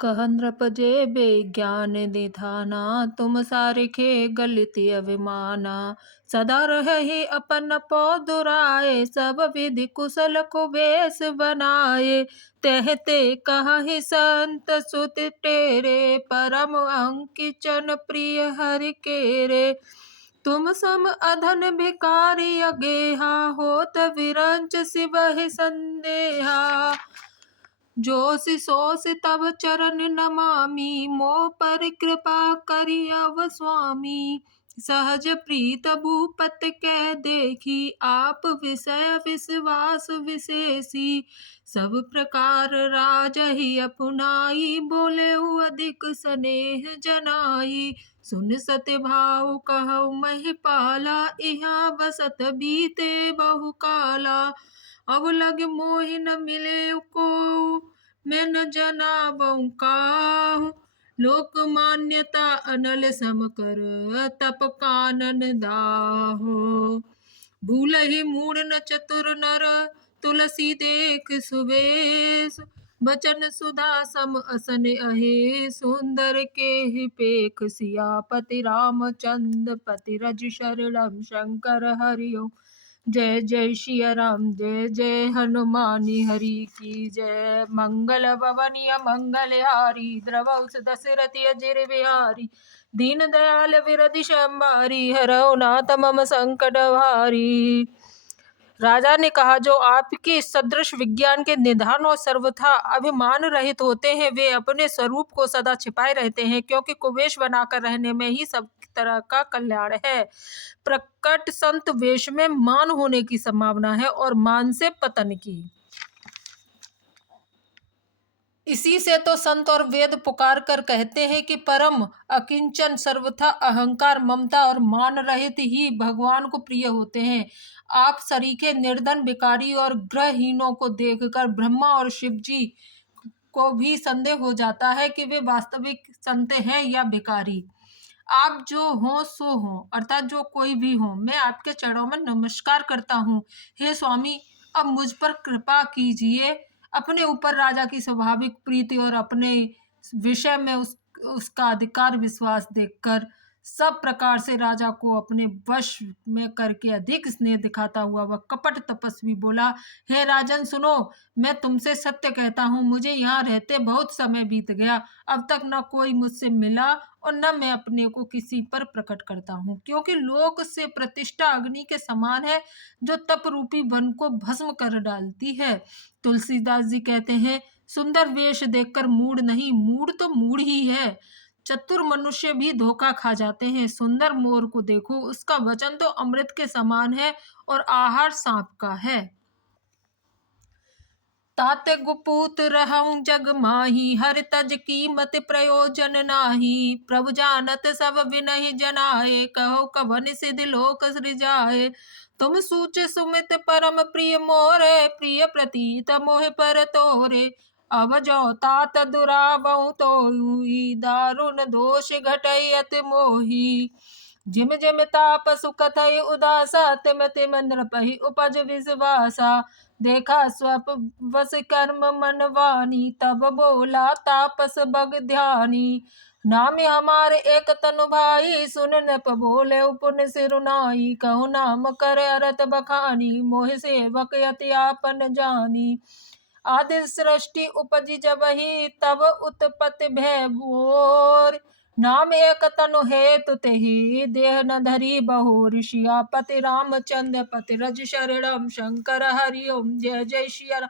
कह नृप जे बेज्ञान निधाना, तुम सारिखे गलिति अभिमाना। सदा रहे अपन पौ दुराए, सब विधि कुशल कुबेश बनाए। कहते कहि संत सुत तेरे, परम अंकिचन प्रिय हरि केरे। तुम सम अधन भिकारी अगेहा, होत विरंच सिबहि संदेहा। जोसि सोसि तब चरण नमामि, मोह पर कृपा करि अव स्वामी। सहज प्रीत भूपत कह देखी, आप विषय विश्वास विशेषी। सब प्रकार राजहि अपनाई, बोले अधिक स्नेह जनाई। सुन सत्य भाव कहु महिपाला, इहाँ बसत बीते बहु काला। अब लग मोहि न मिले को, मैं न जनाबहु काहू। लोक मान्यता अनल सम कर, तप कानन दाहो। भूलहि मूढ़ न चतुर नर, तुलसी देख सुबेश। बचन सुधा सम असन अहे, सुंदर के ही पेख। सियापति रामचंद्र पति रज शरणम, शंकर हरिओ। जय जय सिया राम, जय जय हनुमानी हरि की जय। मंगल भवनिया मंगल हारी, द्रवौ दशरथि अजिर बिहारी। दीन दयाल विरधि संभारी, हरौ नाथ मम संकट भारी। राजा ने कहा, जो आपके सदृश विज्ञान के निधान और सर्वथा अभिमान रहित होते हैं, वे अपने स्वरूप को सदा छिपाए रहते हैं, क्योंकि कुबेश बनाकर रहने में ही सब तरह का कल्याण है। प्रकट संत वेश में मान होने की संभावना है और मान से पतन की। इसी से तो संत और वेद पुकार कर कहते हैं कि परम अकिंचन, सर्वथा अहंकार, ममता और मान रहित ही भगवान को प्रिय होते हैं। आप सरीखे निर्धन, भिखारी और ग्रहहीनों को देखकर ब्रह्मा और शिव जी को भी संदेह हो जाता है कि वे वास्तविक संत हैं या भिखारी। आप जो हो सो हो, अर्थात जो कोई भी हो, मैं आपके चरणों में नमस्कार करता हूँ। हे स्वामी, अब मुझ पर कृपा कीजिए। अपने ऊपर राजा की स्वाभाविक प्रीति और अपने विषय में उसका अधिकार विश्वास देखकर सब प्रकार से राजा को अपने वश में करके अधिक स्नेह दिखाता हुआ वह कपट तपस्वी बोला, हे राजन सुनो, मैं तुमसे सत्य कहता हूँ, मुझे यहाँ रहते बहुत समय बीत गया। अब तक न कोई मुझसे मिला और न मैं अपने को किसी पर प्रकट करता हूँ, क्योंकि लोक से प्रतिष्ठा अग्नि के समान है, जो तप रूपी वन को भस्म कर डालती है। तुलसीदास जी कहते हैं, सुंदर वेश देखकर मूढ़ नहीं, मूढ़ तो मूढ़ ही है। चतुर मनुष्य भी धोखा खा जाते हैं। सुंदर मोर को देखो, उसका वचन तो अमृत के समान है और आहार सांप का है। ताते गुपूत रहूं जग माही, हर तज कीमत प्रयोजन नाही। प्रभु जानत सब विनहि जनाए, कहो कवन सिधि लोक सृजाए। तुम सूच सुमित परम प्रिय मोरे, प्रिय प्रतीत मोह पर तोरे। अब जो तात दुरावहु तोई, दारुण दोष घटई अति मोही। जिम जिम ताप सुख थई उदासा, तिम तिम नृपहि उपज विश्वासा। देखा स्वप वस कर्म मन वानी, तब बोला तापस बग ध्यानी। नाम हमारे एक तनु भाई, सुन नृप बोले पुन सिरुनाई। कहु नाम कर अरत बखानी, मोहि सेवक यति आपन जानी। आदि सृष्टि उपजी जबहि, तब उत्पत्ति भय भोर। नाम एक तनु हेतु तेहि, देह न धरी बहुर। सियापति रामचंद्र पति रज शरणम, शंकर हरि ओम। जय जय सिया राम,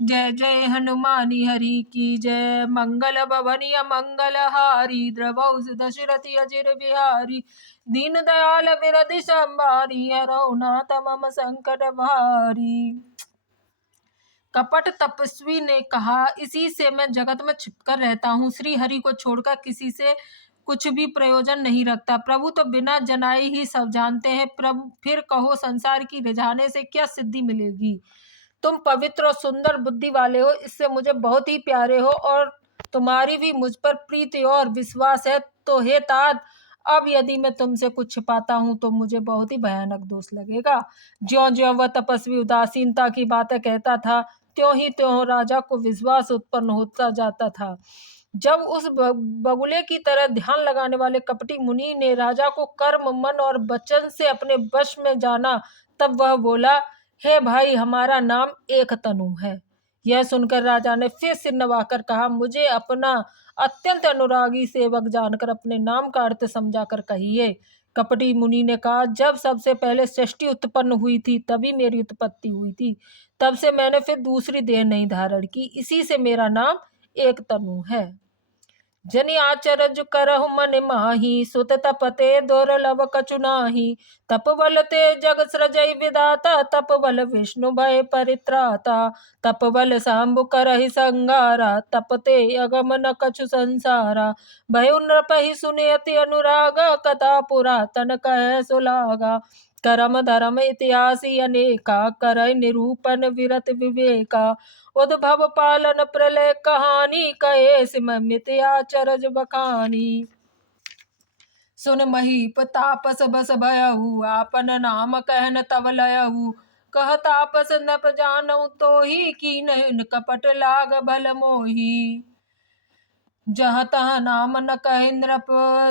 जय जय हनुमानी हरि की जय। मंगल भवनिया मंगल हारी, द्रवौ दशरथि अजिर बिहारी। दीन दयाल विरधि संभारी, हरौ नाथ मम संकट भारी। कपट तपस्वी ने कहा, इसी से मैं जगत में छिपकर रहता हूँ। श्री हरि को छोड़कर किसी से कुछ भी प्रयोजन नहीं रखता। प्रभु तो बिना जनाए ही सब जानते हैं। प्रभु फिर कहो, संसार की रिझाने से क्या सिद्धि मिलेगी। तुम पवित्र और सुंदर बुद्धि वाले हो, इससे मुझे बहुत ही प्यारे हो और तुम्हारी भी मुझ पर प्रीति और विश्वास है। तो हे तात, अब यदि मैं तुमसे कुछ छिपाता हूँ तो मुझे बहुत ही भयानक दोष लगेगा। ज्यों ज्यों वह तपस्वी उदासीनता की बातें कहता था, त्यों ही त्यों राजा को विश्वास उत्पन्न होता जाता था। जब उस बगुले की तरह ध्यान लगाने वाले कपटी मुनि ने राजा को कर्म, मन और वचन से अपने वश में जाना, तब वह बोला, हे भाई, हमारा नाम एक तनु है। यह सुनकर राजा ने फिर सिर नवाकर कहा, मुझे अपना अत्यंत अनुरागी सेवक जानकर अपने नाम का अर्थ समझाकर कहिए। कपटी मुनि ने कहा, जब सबसे पहले सृष्टि उत्पन्न हुई थी तभी मेरी उत्पत्ति हुई थी, तब से मैंने फिर दूसरी देह नहीं धारण की, इसी से मेरा नाम एक तनु है। जनि आचरज करहु मन माही, सुत तपते दुर्लभ कछु नाही। तप बल ते जग सृजई विधाता, तप बल विष्णु भय परित्राता। तप बल शंभु करहि संगारा, तप ते अगम न कछु संसारा। भयउ नृपहि सुने अति अनुरागा, कथा पुरातन कह सुलागा। करम धर्म इतिहासी अनेका, करय निरूपण विरत विवेका। उद्भव पालन प्रलय कहानी, कहे सिममित आचरज बखानी। सुन महीप तापस बस भयहु, आपन नाम कहन तब लयहु। कह तापस नप जानऊ तोहि, कीन्ह कपट लाग भल मोहि। जहाँ तहाँ नाम न कहे नृप,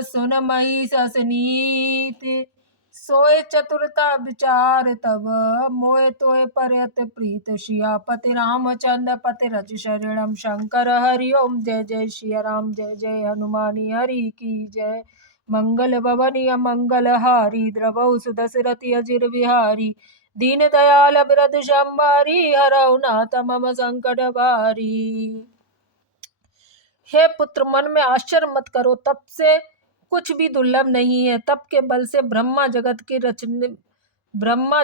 सुन मही ससनीत। सोए चतुरता विचार तब, मोए तोय परयत प्रीत। सियापति रामचंद्र पति रज शरणम, शंकर हरि ओम। जय जय सिया राम, जय जय हनुमानी हरि की जय। मंगल भवनी मंगल हारी, द्रवहु सुदशरथि अजिर बिहारी। दीन दयाल बिरद संबारी, हरहु नाथ मम संकट भारी। हे पुत्र, मन में आश्चर्य मत करो, तप से कुछ भी दुर्लभ नहीं है। तप के बल से ब्रह्मा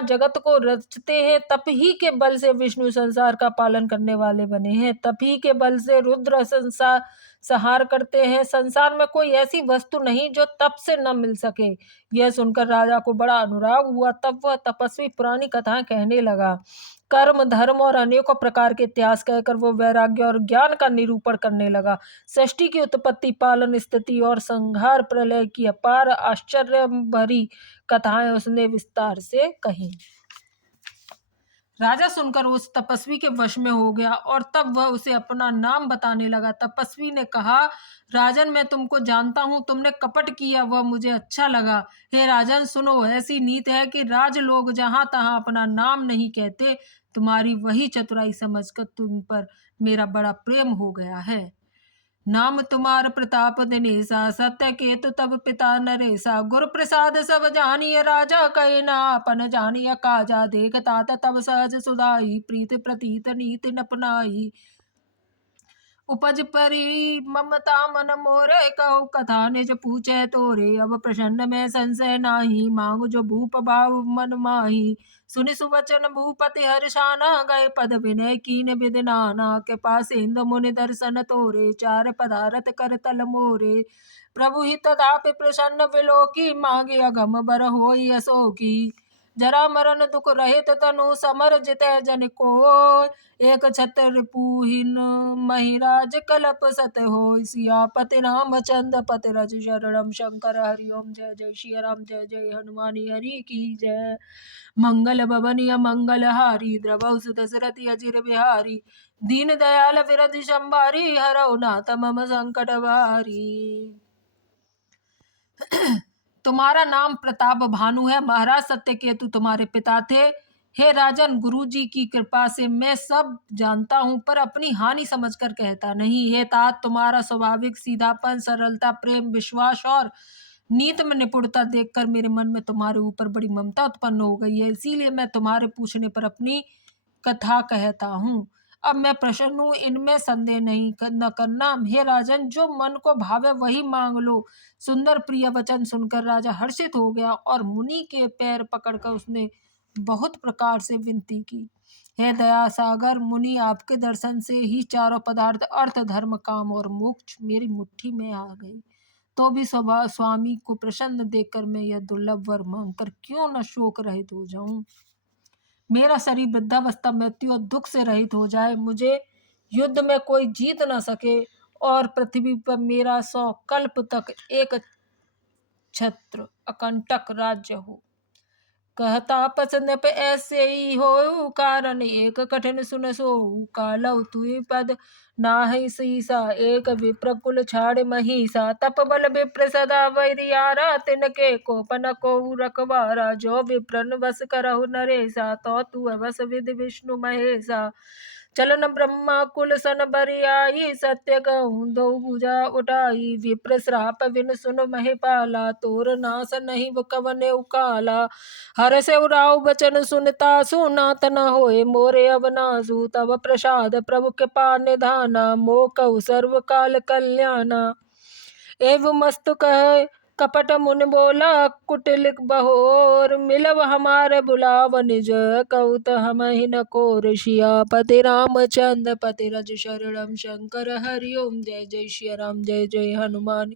जगत को रचते हैं, तप ही के बल से विष्णु संसार का पालन करने वाले बने हैं, तप ही के बल से रुद्र संसार संहार करते हैं। संसार में कोई ऐसी वस्तु नहीं जो तप से न मिल सके। यह सुनकर राजा को बड़ा अनुराग हुआ। तब वह तपस्वी पुरानी कथाएं कहने लगा। कर्म, धर्म और अनेकों प्रकार के इतिहास कहकर वो वैराग्य और ज्ञान का निरूपण करने लगा। सृष्टि की उत्पत्ति, पालन, स्थिति और संहार, प्रलय की अपार आश्चर्य भरी कथाएं उसने विस्तार से कही। राजा सुनकर उस तपस्वी के वश में हो गया और तब वह उसे अपना नाम बताने लगा। तपस्वी ने कहा, राजन, मैं तुमको जानता हूँ, तुमने कपट किया वह मुझे अच्छा लगा। हे राजन, सुनो, ऐसी नीति है कि राज लोग जहां तहां अपना नाम नहीं कहते। तुम्हारी वही चतुराई समझकर तुम पर मेरा बड़ा प्रेम हो गया है। नाम तुम्हार प्रताप दिनेसा, सत्य केतु तब पिता नरेसा। गुरु प्रसाद सब जानिय, राजा कहे ना अपन जानिय काजा। देख तात तब सहज सुधाई, प्रीत प्रतीत नीति नपनाई। उपज परी ममता मन मोरे, कहो कथा निज पूछे तोरे। अब प्रसन्न में संशय नाही, मांग जो भूप भाव मन माही। सुनि सुवचन भूपति हर्षाना, गए पद विनय कीन विध नाना। के पास इंद मुनि दर्शन तोरे, चार पदारथ कर तल मोरे। प्रभु ही तथापि प्रसन्न विलोकी, मांगे अगम बर होई अशोकी। जरा मरण दुख रहित तनु, समर जितै जन को। एक छत्र रिपुहीन, महिराज कलप सत हो। सियापति रामचंद्र पति रज शरणम, शंकर हरि ओम। जय जय सिया राम, जय जय हनुमानी हरि की जय। मंगल भवनीय मंगल हारी, द्रवहु सुदशरथि अजिर बिहारी। दीन दयाल विरधि संबारी, हरहु नाथ मम संकट भारी। तुम्हारा नाम प्रताप भानु है। महाराज सत्यकेतु तुम्हारे पिता थे। हे राजन, गुरुजी की कृपा से मैं सब जानता हूँ, पर अपनी हानि समझकर कहता नहीं। हे तात, तुम्हारा स्वाभाविक सीधापन, सरलता, प्रेम, विश्वास और नीति में निपुणता देखकर मेरे मन में तुम्हारे ऊपर बड़ी ममता उत्पन्न हो गई है। इसीलिए मैं तुम्हारे पूछने पर अपनी कथा कहता हूँ। अब मैं प्रसन्न हूँ, इनमें संदेह नहीं न करना। हे राजन, जो मन को भावे वही मांग लो। सुंदर प्रिय वचन सुनकर राजा हर्षित हो गया और मुनि के पैर पकड़कर उसने बहुत प्रकार से विनती की। हे दया सागर मुनि, आपके दर्शन से ही चारों पदार्थ, अर्थ, धर्म, काम और मोक्ष मेरी मुट्ठी में आ गए। तो भी स्वामी को प्रसन्न देखकर मैं यह दुर्लभ वर मांगकर क्यों न शोक रहित हो जाऊं। मेरा शरीर वृद्धावस्था, मृत्यु और दुख से रहित हो जाए, मुझे युद्ध में कोई जीत न सके और पृथ्वी पर मेरा 100 कल्प तक एक छत्र अकंटक राज्य हो। कहता पसंद पे ऐसे ही हो, कारण एक कठिन सुन सो, कालव तुई पद नाहि सीसा, एक विप्र कुल छाड़ महिषा, तप बल विप्र सदा वैरियारा, तिनके कोपन को रखवारा, जो विप्रन बस करहु नरेसा, तो तू अवस विधि विष्णु महेशा, चलन ब्रह्मा कुल सन बरियाई, सत्य कहूँ दो भुजा उठाई, विप्र श्राप विन सुन महिपाला, तोर नाश नहीं वो कवने उकाला, हर से उराव बचन सुनता सुनात न होए मोरे अवनासु, तब प्रसाद प्रभु के पा निधाना, मो कहु सर्व काल कल्याणा, एव मस्तु कह कपट मुन बोला, कुटिल बहोर मिलव हमारे बुलाव निज, कहूत हम ही न को ऋषिया पति रामचंद्र पति रज शरणम शंकर हरि ओम, जय जय श्री राम जय जय हनुमान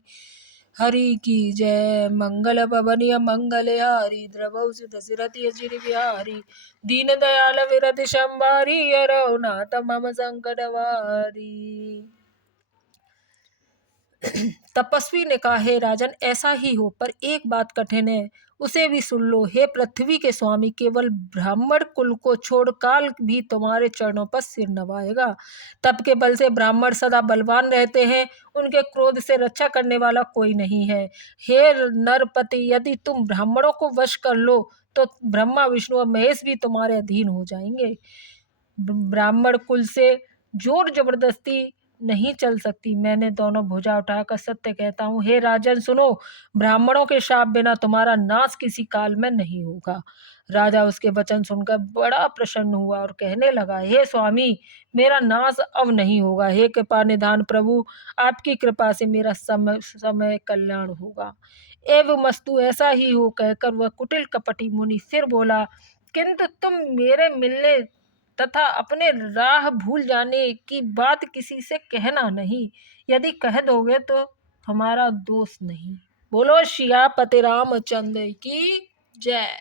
हरि की जय, मंगल भवन मंगल हारी, द्रवौ सुत सिरति अजिर बिहारी, दीन दयाल विरति संभारी, रघुनाथ मम संकट वारी। तपस्वी ने कहा, हे राजन, ऐसा ही हो, पर एक बात कठिन है, उसे भी सुन लो। हे पृथ्वी के स्वामी, केवल ब्राह्मण कुल को छोड़ काल भी तुम्हारे चरणों पर सिर नवाएगा। तप के बल से ब्राह्मण सदा बलवान रहते हैं, उनके क्रोध से रक्षा करने वाला कोई नहीं है। हे नरपति, यदि तुम ब्राह्मणों को वश कर लो तो ब्रह्मा विष्णु और महेश भी तुम्हारे अधीन हो जाएंगे। ब्राह्मण कुल से जोर जबरदस्ती नहीं चल सकती। मैंने दोनों भुजा उठाकर सत्य कहता हूँ। हे राजन सुनो, ब्राह्मणों के शाप बिना तुम्हारा नाश किसी काल में नहीं होगा। राजा उसके वचन सुनकर बड़ा प्रसन्न हुआ और कहने लगा, हे स्वामी, मेरा नाश अब नहीं होगा। हे कृपा निधान प्रभु, आपकी कृपा से मेरा समय समय कल्याण होगा। एवं मस्तु, ऐसा ही हो, कहकर वह कुटिल कपटी मुनि फिर बोला, किंतु तुम मेरे मिलने तथा अपने राह भूल जाने की बात किसी से कहना नहीं। यदि कह दोगे तो हमारा दोष नहीं। बोलो सियापति रामचंद्र की जय।